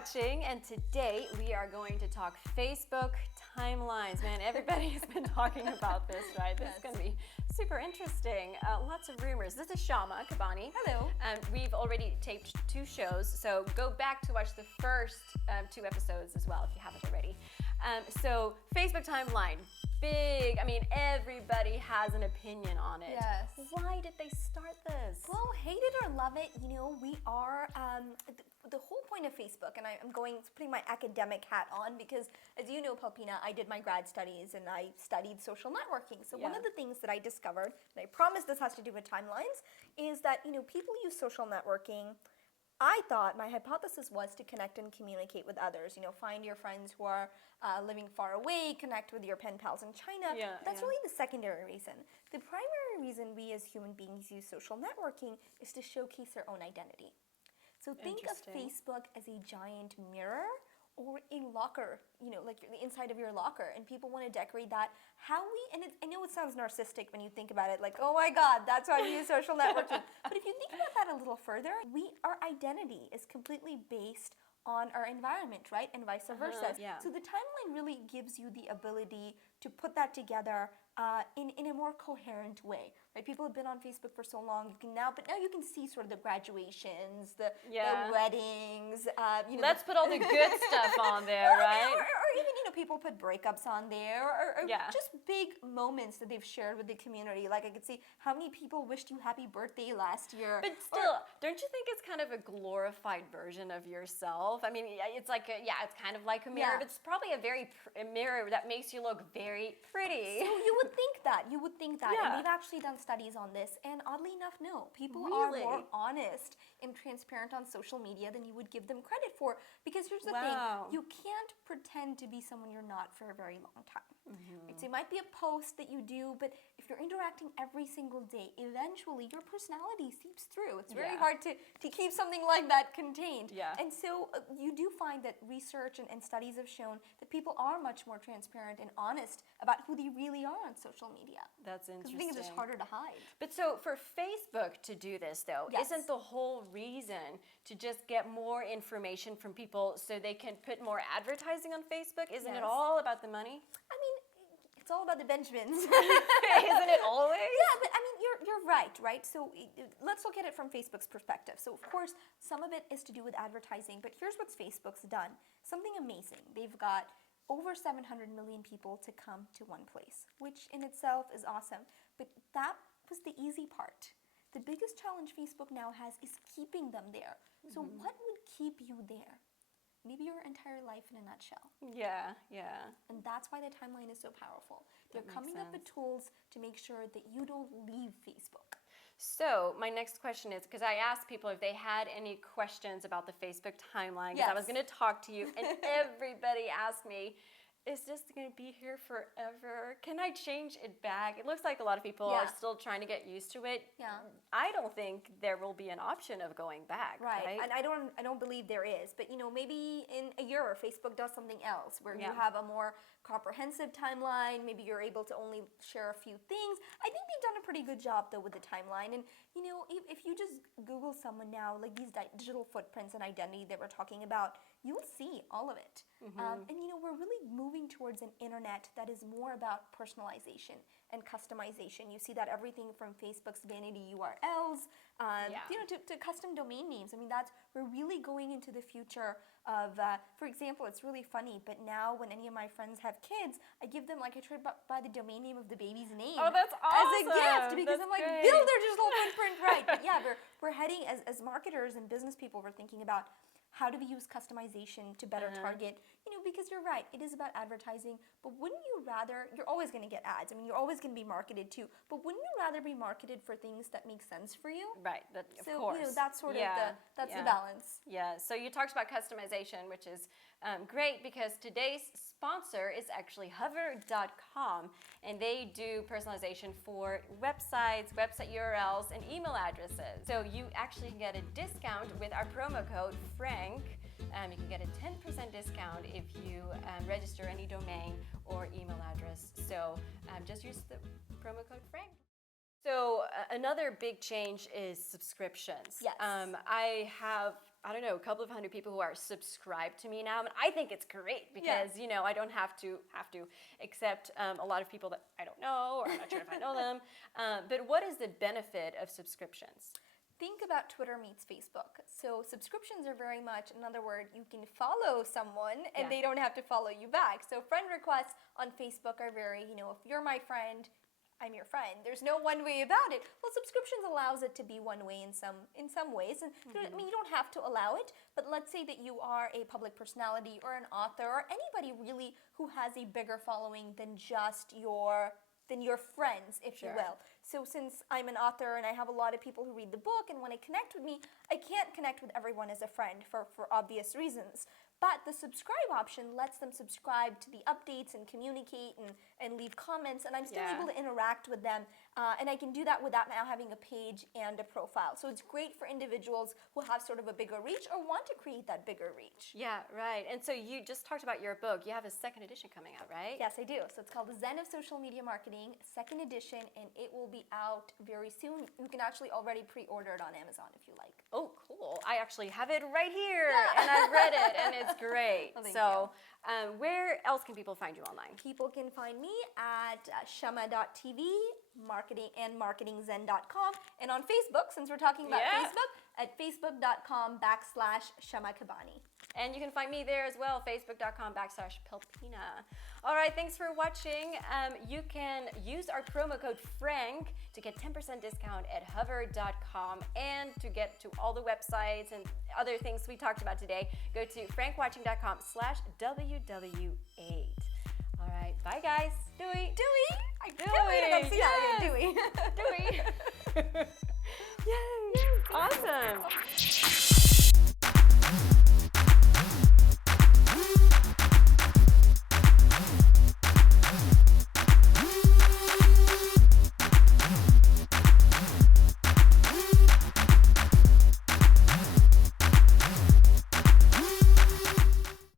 Frankwatching, and today we are going to talk Facebook timelines. Man, everybody has been talking about this, right? This is going to be super interesting. Lots of rumors. This is Shama Kabani. Hello. We've already taped 2 shows, so go back to watch the first 2 episodes as well if you haven't already. So Facebook timeline, big. I mean, everybody has an opinion on it. Yes. Why did they start this? Well, hate it or love it, you know, we are, the whole point of Facebook, and I'm putting my academic hat on because, as you know, Palpina, I did my grad studies and I studied social networking. So one of the things that I discovered, and I promise this has to do with timelines, is that, you know, people use social networking. I thought my hypothesis was to connect and communicate with others. You know, find your friends who are living far away, connect with your pen pals in China. That's really the secondary reason. The primary reason we as human beings use social networking is to showcase our own identity. So think of Facebook as a giant mirror or a locker, you know, like the inside of your locker, and people want to decorate that. I know it sounds narcissistic when you think about it, like, oh my God, that's why we use social networking. But if you think about that a little further, our identity is completely based on our environment, right? And vice versa. So the timeline really gives you the ability to put that together in a more coherent way. Right? People have been on Facebook for so long, but now you can see sort of the graduations, the weddings. You know, let's put all the good stuff on there, right? Or even, you know, people put breakups on there, or just big moments that they've shared with the community. Like I could see how many people wished you happy birthday last year. But still, don't you think it's kind of a glorified version of yourself? I mean, it's like it's kind of like a mirror, but it's probably a mirror that makes you look very pretty. So you would think that. And we've actually done studies on this, and oddly enough, no. People are more honest and transparent on social media than you would give them credit for. Because here's the thing, you can't pretend to be someone you're not for a very long time. Right? So it might be a post that you do, but if you're interacting every single day, eventually your personality seeps through. It's very hard to keep something like that contained. And so you do find that research and studies have shown that people are much more transparent and honest about who they really are on social media. That's interesting. Because I think it's just harder to hide. But so for Facebook to do this, though, isn't the whole reason to just get more information from people so they can put more advertising on Facebook? Isn't it all about the money? I mean, it's all about the Benjamins. Isn't it always? Yeah, but I mean, you're right? So let's look at it from Facebook's perspective. So of course, some of it is to do with advertising, but here's what Facebook's done. Something amazing. They've got over 700 million people to come to one place, which in itself is awesome. But that was the easy part. The biggest challenge Facebook now has is keeping them there. So what would keep you there? Maybe your entire life in a nutshell. Yeah. And that's why the timeline is so powerful. They're coming up with tools to make sure that you don't leave Facebook. So my next question is, because I asked people if they had any questions about the Facebook timeline, because I was going to talk to you, and everybody asked me, is this going to be here forever? Can I change it back? It looks like a lot of people are still trying to get used to it. I don't think there will be an option of going back. Right. And I don't believe there is. But, you know, maybe in a year Facebook does something else where you have a more comprehensive timeline. Maybe you're able to only share a few things. I think they've done a pretty good job, though, with the timeline. And, you know, if you just Google someone now, like these digital footprints and identity that we're talking about, you'll see all of it. And, you know, we're really moving towards an internet that is more about personalization and customization. You see that everything from Facebook's vanity URLs, you know, to custom domain names. I mean, we're really going into the future of, for example, it's really funny, but now when any of my friends have kids, I give them, like, I try to buy the domain name of the baby's name. Oh, that's awesome. As a gift, because I'm like, build their digital footprint right. But yeah, we're heading, as marketers and business people, we're thinking about how do we use customization to better target, you know, because you're right, it is about advertising, but wouldn't you rather, you're always going to get ads, I mean, you're always going to be marketed too, but wouldn't you rather be marketed for things that make sense for you? Right, of course. So, you know, that's sort of the balance. Yeah, so you talked about customization, which is great because today's sponsor is actually hover.com, and they do personalization for websites, website URLs, and email addresses. So you actually get a discount with our promo code FRANK. You can get a 10% discount if you register any domain or email address. So just use the promo code FRANK. So another big change is subscriptions. Yes. I have I don't know, a couple of hundred people who are subscribed to me now, and I think it's great because I don't have to accept a lot of people that I don't know, or I'm not sure if I know them. But what is the benefit of subscriptions? Think about Twitter meets Facebook. So subscriptions are very much, in other words, you can follow someone and they don't have to follow you back. So friend requests on Facebook are very, if you're my friend, I'm your friend. There's no one way about it. Well, subscriptions allows it to be one way in some ways. And I mean, you don't have to allow it, but let's say that you are a public personality or an author or anybody really who has a bigger following than just your friends, if you will. So since I'm an author and I have a lot of people who read the book and want to connect with me, I can't connect with everyone as a friend for obvious reasons. But the subscribe option lets them subscribe to the updates and communicate and leave comments, and I'm still able to interact with them. And I can do that without now having a page and a profile. So it's great for individuals who have sort of a bigger reach or want to create that bigger reach. Yeah, right. And so you just talked about your book. You have a second edition coming out, right? Yes, I do. So it's called The Zen of Social Media Marketing, second edition, and it will be out very soon. You can actually already pre-order it on Amazon if you like. Oh, cool. I actually have it right here, and I've read it, and it's great. Well, thank so where else can people find you online? People can find me at shama.tv, marketingzen.com, and on Facebook, since we're talking about Facebook, at facebook.com/shamakabani. And you can find me there as well, facebook.com/Pelpina. All right, thanks for watching. You can use our promo code FRANK to get 10% discount at hover.com, and to get to all the websites and other things we talked about today, go to frankwatching.com/WW8. All right, bye guys. Dewey. I can't wait to go see that. Dewey. Dewey.